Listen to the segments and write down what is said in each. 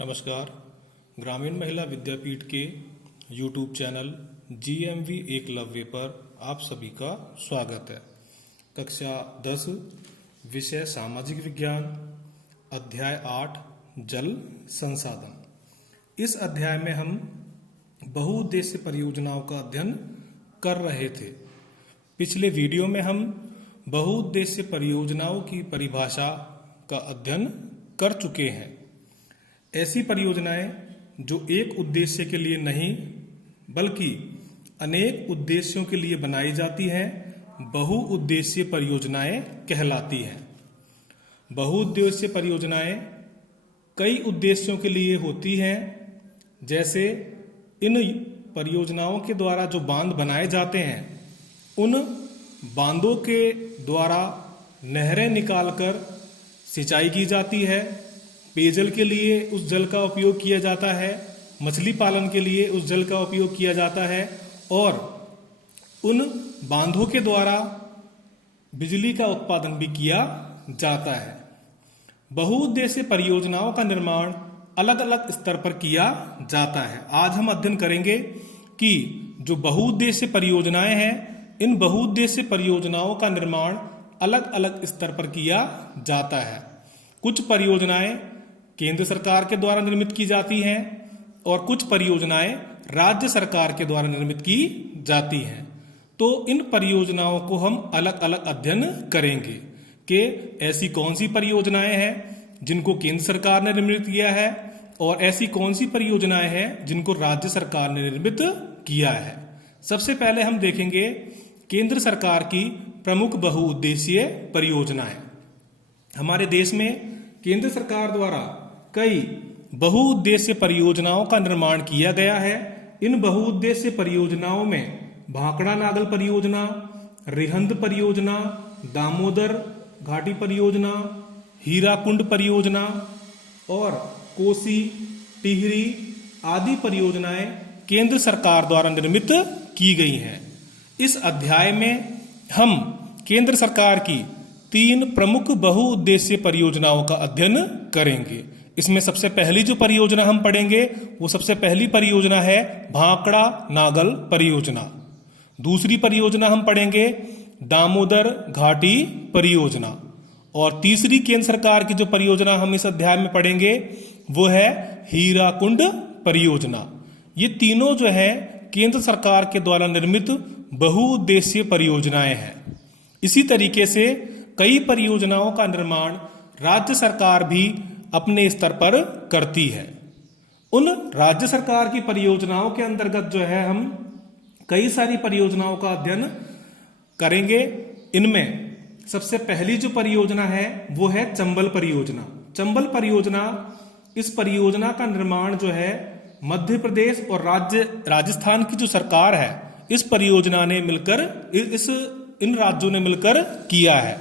नमस्कार। ग्रामीण महिला विद्यापीठ के YouTube चैनल GMV एकलव्य पर आप सभी का स्वागत है। कक्षा 10 विषय सामाजिक विज्ञान, अध्याय 8 जल संसाधन। इस अध्याय में हम बहुउद्देश्य परियोजनाओं का अध्ययन कर रहे थे। पिछले वीडियो में हम बहुउद्देश्य परियोजनाओं की परिभाषा का अध्ययन कर चुके हैं। ऐसी परियोजनाएं जो एक उद्देश्य के लिए नहीं बल्कि अनेक उद्देश्यों के लिए बनाई जाती हैं बहुउद्देश्य परियोजनाएं कहलाती हैं। बहुउद्देश्य परियोजनाएं कई उद्देश्यों के लिए होती हैं, जैसे इन परियोजनाओं के द्वारा जो बांध बनाए जाते हैं उन बांधों के द्वारा नहरें निकालकर सिंचाई की जाती है, पेयजल के लिए उस जल का उपयोग किया जाता है, मछली पालन के लिए उस जल का उपयोग किया जाता है और उन बांधों के द्वारा बिजली का उत्पादन भी किया जाता है। बहुउद्देश्य परियोजनाओं का निर्माण अलग अलग स्तर पर किया जाता है। आज हम अध्ययन करेंगे कि जो बहुउद्देश्य परियोजनाएं हैं, इन बहुउद्देश्य परियोजनाओं का निर्माण अलग अलग स्तर पर किया जाता है। कुछ परियोजनाएं केंद्र सरकार के द्वारा निर्मित की जाती हैं और कुछ परियोजनाएं राज्य सरकार के द्वारा निर्मित की जाती हैं। तो इन परियोजनाओं को हम अलग अलग अध्ययन करेंगे कि ऐसी कौन सी परियोजनाएं हैं जिनको केंद्र सरकार ने निर्मित किया है और ऐसी कौन सी परियोजनाएं हैं जिनको राज्य सरकार ने निर्मित किया है। सबसे पहले हम देखेंगे केंद्र सरकार की प्रमुख बहुउद्देशीय परियोजनाएं। हमारे देश में केंद्र सरकार द्वारा कई बहुउद्देश्य परियोजनाओं का निर्माण किया गया है। इन बहुउद्देश्य परियोजनाओं में भाखड़ा नागल परियोजना, रिहंद परियोजना, दामोदर घाटी परियोजना, हीराकुंड परियोजना और कोसी, टिहरी आदि परियोजनाएं केंद्र सरकार द्वारा निर्मित की गई हैं। इस अध्याय में हम केंद्र सरकार की 3 प्रमुख बहुउद्देश्य परियोजनाओं का अध्ययन करेंगे। इसमें सबसे पहली जो परियोजना हम पढ़ेंगे वो सबसे पहली परियोजना है भाखड़ा नागल परियोजना। दूसरी परियोजना हम पढ़ेंगे दामोदर घाटी परियोजना और तीसरी केंद्र सरकार की जो परियोजना हम इस अध्याय में पढ़ेंगे वो है हीराकुंड परियोजना। ये तीनों जो है केंद्र सरकार के द्वारा निर्मित बहुउद्देश्य परियोजनाएं हैं। इसी तरीके से कई परियोजनाओं का निर्माण राज्य सरकार भी अपने स्तर पर करती है। उन राज्य सरकार की परियोजनाओं के अंतर्गत जो है हम कई सारी परियोजनाओं का अध्ययन करेंगे। इनमें सबसे पहली जो परियोजना है वो है चंबल परियोजना। चंबल परियोजना, इस परियोजना का निर्माण जो है मध्य प्रदेश और राजस्थान की जो सरकार है इस परियोजना ने मिलकर इन राज्यों ने मिलकर किया है।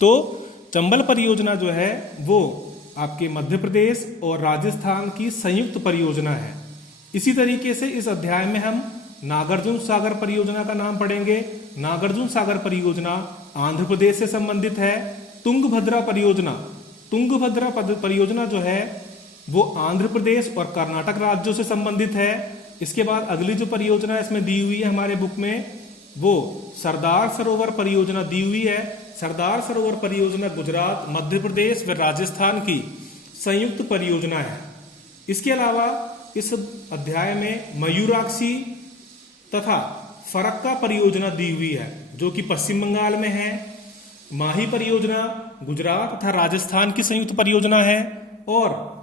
तो चंबल परियोजना जो है वो आपके मध्य प्रदेश और राजस्थान की संयुक्त परियोजना है। इसी तरीके से इस अध्याय में हम नागार्जुन सागर परियोजना का नाम पढ़ेंगे। नागार्जुन सागर परियोजना आंध्र प्रदेश से संबंधित है। तुंगभद्रा परियोजना जो है वो आंध्र प्रदेश और कर्नाटक राज्यों से संबंधित है। इसके बाद अगली जो परियोजना इसमें दी हुई है हमारे बुक में वो सरदार सरोवर परियोजना दी हुई है। सरदार सरोवर परियोजना गुजरात, मध्य प्रदेश व राजस्थान की संयुक्त परियोजना है। इसके अलावा इस अध्याय में मयूराक्षी तथा फरक्का परियोजना दी हुई है जो कि पश्चिम बंगाल में है। माही परियोजना गुजरात तथा राजस्थान की संयुक्त परियोजना है और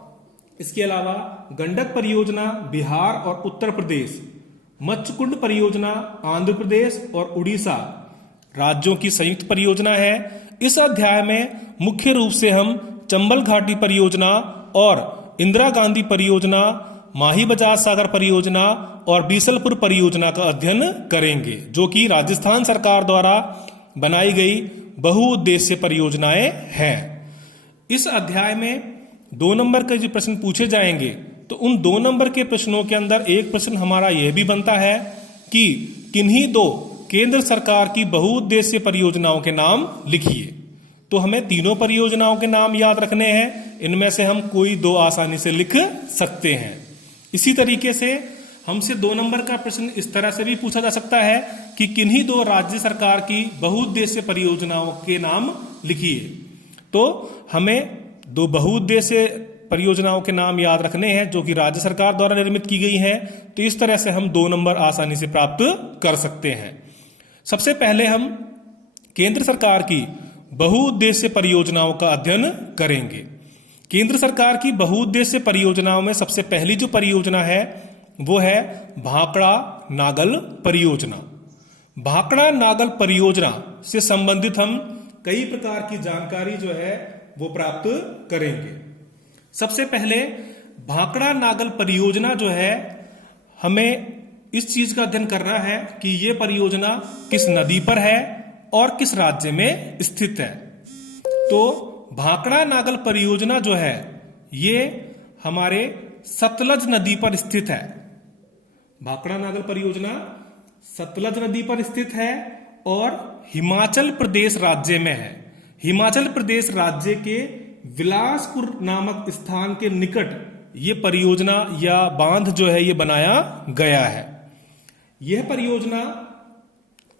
इसके अलावा गंडक परियोजना बिहार और उत्तर प्रदेश, मच्छकुंड परियोजना आंध्र प्रदेश और उड़ीसा राज्यों की संयुक्त परियोजना है। इस अध्याय में मुख्य रूप से हम चंबल घाटी परियोजना और इंदिरा गांधी परियोजना, माही बजाज सागर परियोजना और बीसलपुर परियोजना का अध्ययन करेंगे जो कि राजस्थान सरकार द्वारा बनाई गई बहुउद्देश्य परियोजनाएं हैं। इस अध्याय में 2 नंबर के जो प्रश्न पूछे जाएंगे तो उन 2 नंबर के प्रश्नों के अंदर एक प्रश्न हमारा यह भी बनता है कि किन्हीं 2 केंद्र सरकार की बहुउद्देश्य परियोजनाओं के नाम लिखिए। तो हमें तीनों परियोजनाओं के नाम याद रखने हैं। इनमें से हम कोई दो आसानी से लिख सकते हैं। इसी तरीके से हमसे 2 नंबर का प्रश्न इस तरह से भी पूछा जा सकता है कि किन्हीं 2 राज्य सरकार की बहुउद्देश्य परियोजनाओं के नाम लिखिए। तो हमें 2 बहुउद्देश्य परियोजनाओं के नाम याद रखने हैं जो कि राज्य सरकार द्वारा निर्मित की गई हैं। तो इस तरह से हम 2 नंबर आसानी से प्राप्त कर सकते हैं। सबसे पहले हम केंद्र सरकार की बहुउद्देश्य परियोजनाओं का अध्ययन करेंगे। केंद्र सरकार की बहुउद्देश्य परियोजनाओं में सबसे पहली जो परियोजना है वो है भाखड़ा नागल परियोजना। भाखड़ा नागल परियोजना से संबंधित हम कई प्रकार की जानकारी जो है वो प्राप्त करेंगे। सबसे पहले भाखड़ा नागल परियोजना जो है, हमें इस चीज का अध्ययन करना है कि यह परियोजना किस नदी पर है और किस राज्य में स्थित है। तो भाखड़ा नागल परियोजना जो है ये हमारे सतलज नदी पर स्थित है। भाखड़ा नागल परियोजना सतलज नदी पर स्थित है और हिमाचल प्रदेश राज्य में है। हिमाचल प्रदेश राज्य के बिलासपुर नामक स्थान के निकट ये परियोजना या बांध जो है ये बनाया गया है। यह परियोजना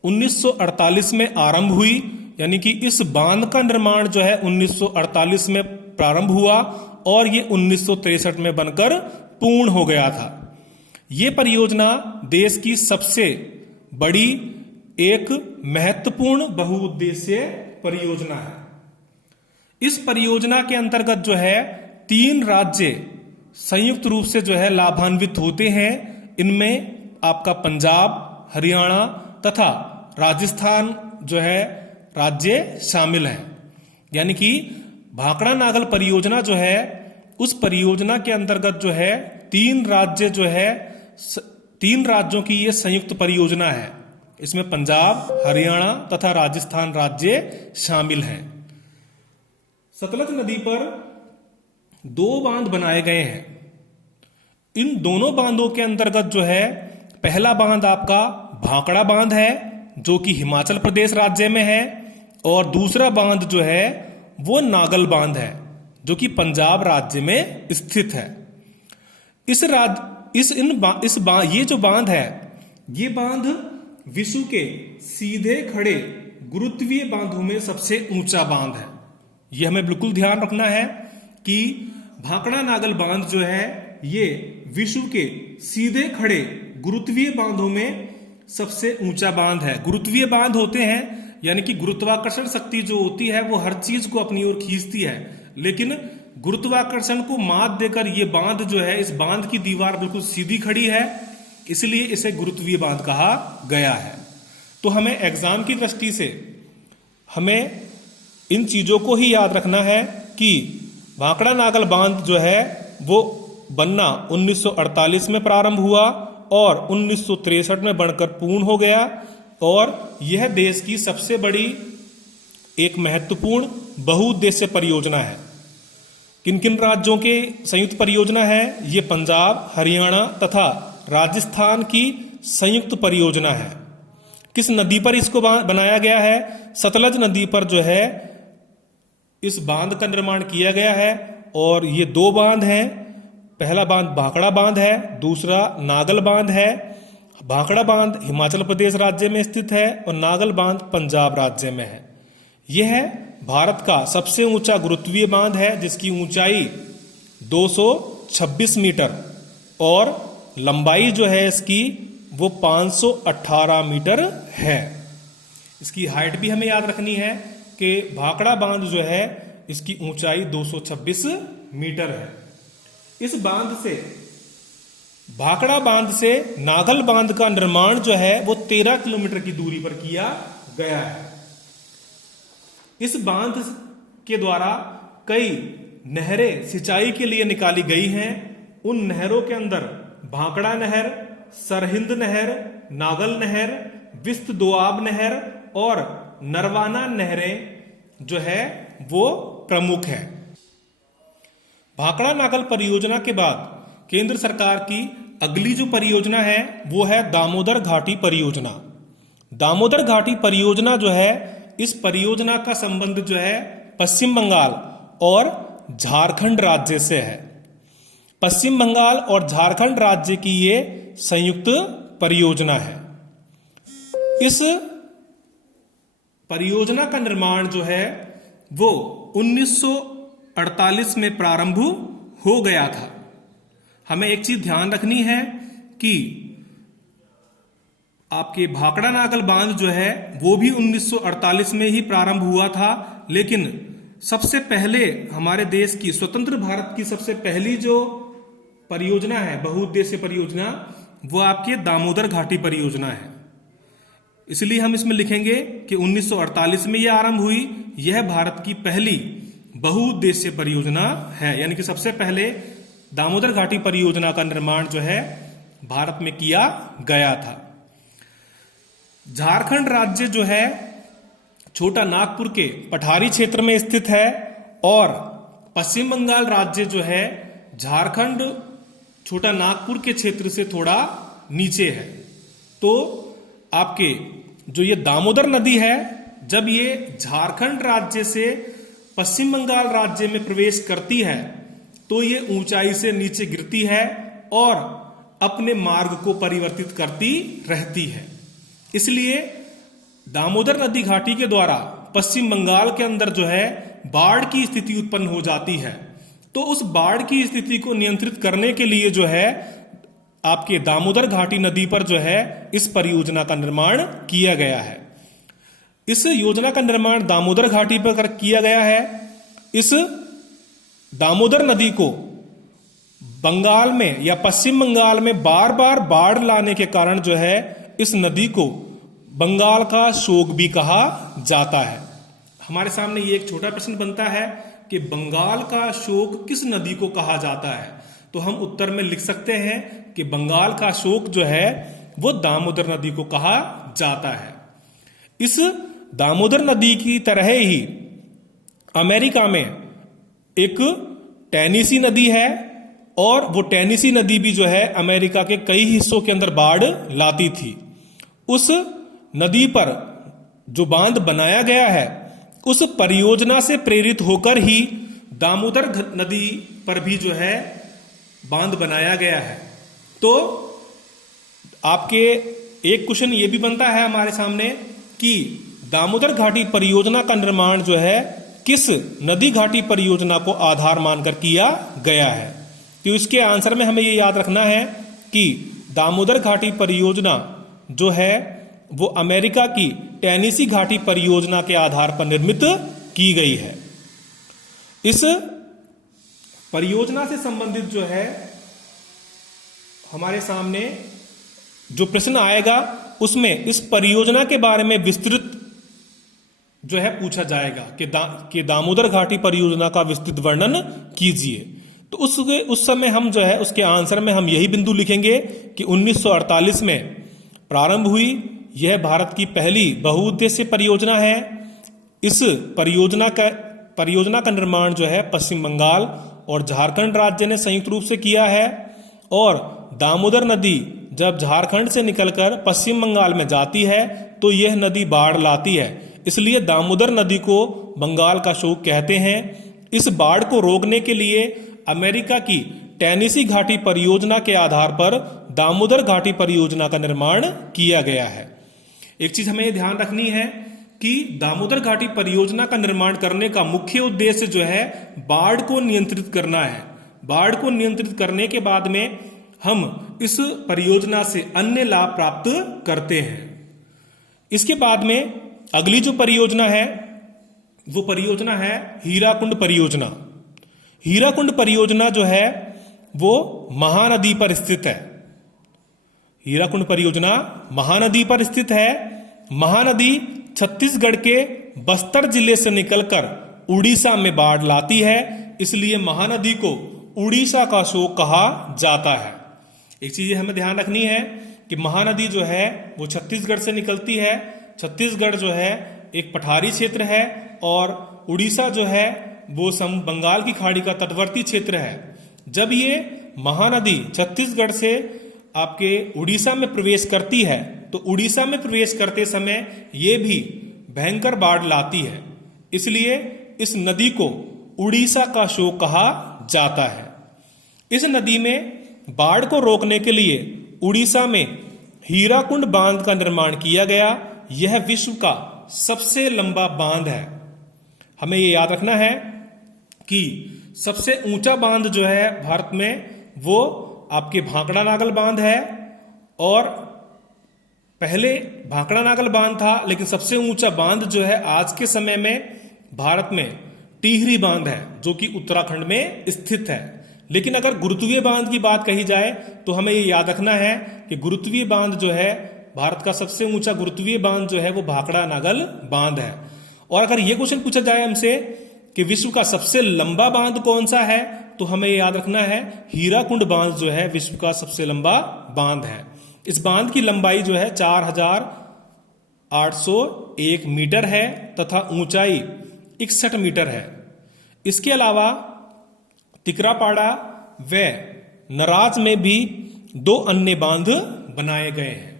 1948 में आरंभ हुई, यानी कि इस बांध का निर्माण जो है 1948 में प्रारंभ हुआ और ये 1963 में बनकर पूर्ण हो गया था। ये परियोजना देश की सबसे बड़ी एक महत्वपूर्ण बहुउद्देश्य परियोजना है। इस परियोजना के अंतर्गत जो है 3 राज्य संयुक्त रूप से जो है लाभान्वित होते हैं। इनमें आपका पंजाब, हरियाणा तथा राजस्थान जो है राज्य शामिल हैं। यानी कि भाखड़ा नागल परियोजना जो है उस परियोजना के अंतर्गत जो है 3 राज्य जो है 3 राज्यों की ये संयुक्त परियोजना है। इसमें पंजाब, हरियाणा तथा राजस्थान राज्य शामिल हैं। सतलज नदी पर 2 बांध बनाए गए हैं। इन दोनों बांधों के अंतर्गत जो है पहला बांध आपका भाखड़ा बांध है जो कि हिमाचल प्रदेश राज्य में है, और दूसरा बांध जो है वो नागल बांध है जो कि पंजाब राज्य में स्थित है। ये जो बांध है ये बांध विश्व के सीधे खड़े गुरुत्वीय बांधों में सबसे ऊंचा बांध है। यह हमें बिल्कुल ध्यान रखना है कि भाखड़ा नागल बांध जो है ये विश्व के सीधे खड़े गुरुत्वीय बांधों में सबसे ऊंचा बांध है। गुरुत्वीय बांध होते हैं यानी कि गुरुत्वाकर्षण शक्ति जो होती है वो हर चीज को अपनी ओर खींचती है, लेकिन गुरुत्वाकर्षण को मात देकर ये बांध जो है, इस बांध की दीवार बिल्कुल सीधी खड़ी है, इसलिए इसे गुरुत्वीय बांध कहा गया है। तो हमें एग्जाम की दृष्टि से हमें इन चीजों को ही याद रखना है कि भाखड़ा नागल बांध जो है वो बनना 1948 में प्रारंभ हुआ और 1963 में बनकर पूर्ण हो गया, और यह देश की सबसे बड़ी एक महत्वपूर्ण बहुउद्देश्य परियोजना है। किन किन राज्यों के संयुक्त परियोजना है? ये पंजाब, हरियाणा तथा राजस्थान की संयुक्त परियोजना है। किस नदी पर इसको बनाया गया है? सतलज नदी पर जो है इस बांध का निर्माण किया गया है, और ये 2 बांध हैं। पहला बांध भाखड़ा बांध है, दूसरा नागल बांध है। भाखड़ा बांध हिमाचल प्रदेश राज्य में स्थित है और नागल बांध पंजाब राज्य में है। यह भारत का सबसे ऊंचा गुरुत्वीय बांध है जिसकी ऊंचाई 226 मीटर और लंबाई जो है इसकी वो 518 मीटर है। इसकी हाइट भी हमें याद रखनी है कि भाखड़ा बांध जो है इसकी ऊंचाई 226 मीटर है। इस बांध से, भाखड़ा बांध से नागल बांध का निर्माण जो है वो 13 किलोमीटर की दूरी पर किया गया है। इस बांध के द्वारा कई नहरें सिंचाई के लिए निकाली गई हैं। उन नहरों के अंदर भाखड़ा नहर, सरहिंद नहर, नागल नहर, विस्त दोआब नहर और नरवाना नहरें जो है वो प्रमुख है। भाखड़ा नागल परियोजना के बाद केंद्र सरकार की अगली जो परियोजना है वो है दामोदर घाटी परियोजना। दामोदर घाटी परियोजना जो है, इस परियोजना का संबंध जो है पश्चिम बंगाल और झारखंड राज्य से है। पश्चिम बंगाल और झारखंड राज्य की ये संयुक्त परियोजना है। इस परियोजना का निर्माण जो है वो 1948 में प्रारंभ हो गया था। हमें एक चीज ध्यान रखनी है कि आपके भाखड़ा नागल बांध जो है वो भी 1948 में ही प्रारंभ हुआ था, लेकिन सबसे पहले हमारे देश की स्वतंत्र भारत की सबसे पहली जो परियोजना है, बहुउद्देश्य परियोजना, वो आपके दामोदर घाटी परियोजना है। इसलिए हम इसमें लिखेंगे कि 1948 में यह आरंभ हुई। यह भारत की पहली बहुउद्देश्य परियोजना है, यानी कि सबसे पहले दामोदर घाटी परियोजना का निर्माण जो है भारत में किया गया था। झारखंड राज्य जो है छोटा नागपुर के पठारी क्षेत्र में स्थित है और पश्चिम बंगाल राज्य जो है झारखंड छोटा नागपुर के क्षेत्र से थोड़ा नीचे है। तो आपके जो ये दामोदर नदी है, जब ये झारखंड राज्य से पश्चिम बंगाल राज्य में प्रवेश करती है तो ये ऊंचाई से नीचे गिरती है और अपने मार्ग को परिवर्तित करती रहती है। इसलिए दामोदर नदी घाटी के द्वारा पश्चिम बंगाल के अंदर जो है बाढ़ की स्थिति उत्पन्न हो जाती है। तो उस बाढ़ की स्थिति को नियंत्रित करने के लिए जो है आपके दामोदर घाटी नदी पर जो है इस परियोजना का निर्माण किया गया है। इस योजना का निर्माण दामोदर घाटी पर किया गया है। इस दामोदर नदी को बंगाल में या पश्चिम बंगाल में बार बार बाढ़ लाने के कारण जो है इस नदी को बंगाल का शोक भी कहा जाता है। हमारे सामने ये एक छोटा प्रश्न बनता है कि बंगाल का शोक किस नदी को कहा जाता है, तो हम उत्तर में लिख सकते हैं कि बंगाल का शोक जो है वो दामोदर नदी को कहा जाता है। इस दामोदर नदी की तरह ही अमेरिका में एक टेनेसी नदी है और वो टेनेसी नदी भी जो है अमेरिका के कई हिस्सों के अंदर बाढ़ लाती थी। उस नदी पर जो बांध बनाया गया है उस परियोजना से प्रेरित होकर ही दामोदर नदी पर भी जो है बांध बनाया गया है। तो आपके एक क्वेश्चन ये भी बनता है हमारे सामने कि दामोदर घाटी परियोजना का निर्माण जो है किस नदी घाटी परियोजना को आधार मानकर किया गया है। तो इसके आंसर में हमें ये याद रखना है कि दामोदर घाटी परियोजना जो है वो अमेरिका की टेनेसी घाटी परियोजना के आधार पर निर्मित की गई है। इस परियोजना से संबंधित जो है हमारे सामने जो प्रश्न आएगा उसमें इस परियोजना के बारे में विस्तृत जो है पूछा जाएगा कि दामोदर घाटी परियोजना का विस्तृत वर्णन कीजिए। तो उस समय हम जो है उसके आंसर में हम यही बिंदु लिखेंगे कि 1948 में प्रारंभ हुई। यह भारत की पहली बहुउद्देश्य परियोजना है। इस परियोजना का निर्माण जो है पश्चिम बंगाल और झारखंड राज्य ने संयुक्त रूप से किया है और दामोदर नदी जब झारखंड से निकलकर पश्चिम बंगाल में जाती है तो यह नदी बाढ़ लाती है, इसलिए दामोदर नदी को बंगाल का शोक कहते हैं। इस बाढ़ को रोकने के लिए अमेरिका की टेनेसी घाटी परियोजना के आधार पर दामोदर घाटी परियोजना का निर्माण किया गया है। एक चीज हमें ध्यान रखनी है कि दामोदर घाटी परियोजना का निर्माण करने का मुख्य उद्देश्य जो है बाढ़ को नियंत्रित करना है। बाढ़ को नियंत्रित करने के बाद में हम इस परियोजना से अन्य लाभ प्राप्त करते हैं। इसके बाद में अगली जो परियोजना है वो परियोजना है हीराकुंड परियोजना। हीराकुंड परियोजना जो है वो महानदी पर स्थित है। हीराकुंड परियोजना महानदी पर स्थित है। महानदी छत्तीसगढ़ के बस्तर जिले से निकलकर उड़ीसा में बाढ़ लाती है, इसलिए महानदी को उड़ीसा का शोक कहा जाता है। एक चीज हमें ध्यान रखनी है कि महानदी जो है वो छत्तीसगढ़ से निकलती है। छत्तीसगढ़ जो है एक पठारी क्षेत्र है और उड़ीसा जो है वो बंगाल की खाड़ी का तटवर्ती क्षेत्र है। जब ये महानदी छत्तीसगढ़ से आपके उड़ीसा में प्रवेश करती है तो उड़ीसा में प्रवेश करते समय ये भी भयंकर बाढ़ लाती है, इसलिए इस नदी को उड़ीसा का शोक कहा जाता है। इस नदी में बाढ़ को रोकने के लिए उड़ीसा में हीराकुंड बांध का निर्माण किया गया। यह विश्व का सबसे लंबा बांध है। हमें यह याद रखना है कि सबसे ऊंचा बांध जो है भारत में वो आपके भाखड़ा नागल बांध है, और पहले भाखड़ा नागल बांध था, लेकिन सबसे ऊंचा बांध जो है आज के समय में भारत में टिहरी बांध है, जो कि उत्तराखंड में स्थित है। लेकिन अगर गुरुत्वीय बांध की बात कही जाए तो हमें ये याद रखना है कि गुरुत्वीय बांध जो है, भारत का सबसे ऊंचा गुरुत्वीय बांध जो है वो भाखड़ा नागल बांध है। और अगर ये क्वेश्चन पूछा जाए हमसे कि विश्व का सबसे लंबा बांध कौन सा है, तो हमें याद रखना है हीराकुंड बांध जो है विश्व का सबसे लंबा बांध है। इस बांध की लंबाई जो है 4801 मीटर है तथा ऊंचाई 61 मीटर है। इसके अलावा तिकरापाड़ा व नराज में भी 2 अन्य बांध बनाए गए हैं।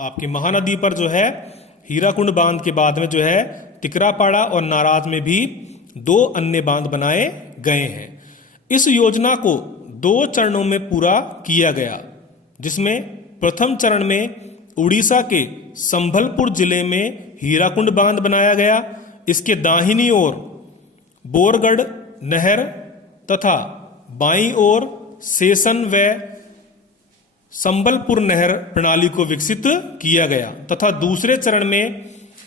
आपकी महानदी पर जो है हीराकुंड बांध के बाद में जो है तिकरापाड़ा और नाराज में भी 2 अन्य बांध बनाए गए हैं। इस योजना को 2 चरणों में पूरा किया गया, जिसमें प्रथम चरण में उड़ीसा के संबलपुर जिले में हीराकुंड बांध बनाया गया। इसके दाहिनी ओर बोरगढ़ नहर तथा बाईं ओर सेसन व संबलपुर नहर प्रणाली को विकसित किया गया तथा दूसरे चरण में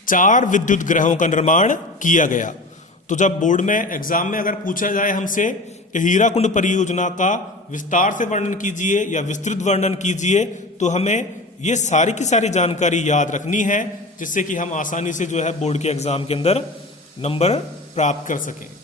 4 विद्युत ग्रहों का निर्माण किया गया। तो जब बोर्ड में एग्जाम में अगर पूछा जाए हमसे कि हीराकुंड परियोजना का विस्तार से वर्णन कीजिए या विस्तृत वर्णन कीजिए, तो हमें ये सारी की सारी जानकारी याद रखनी है, जिससे कि हम आसानी से जो है बोर्ड के एग्जाम के अंदर नंबर प्राप्त कर सकें।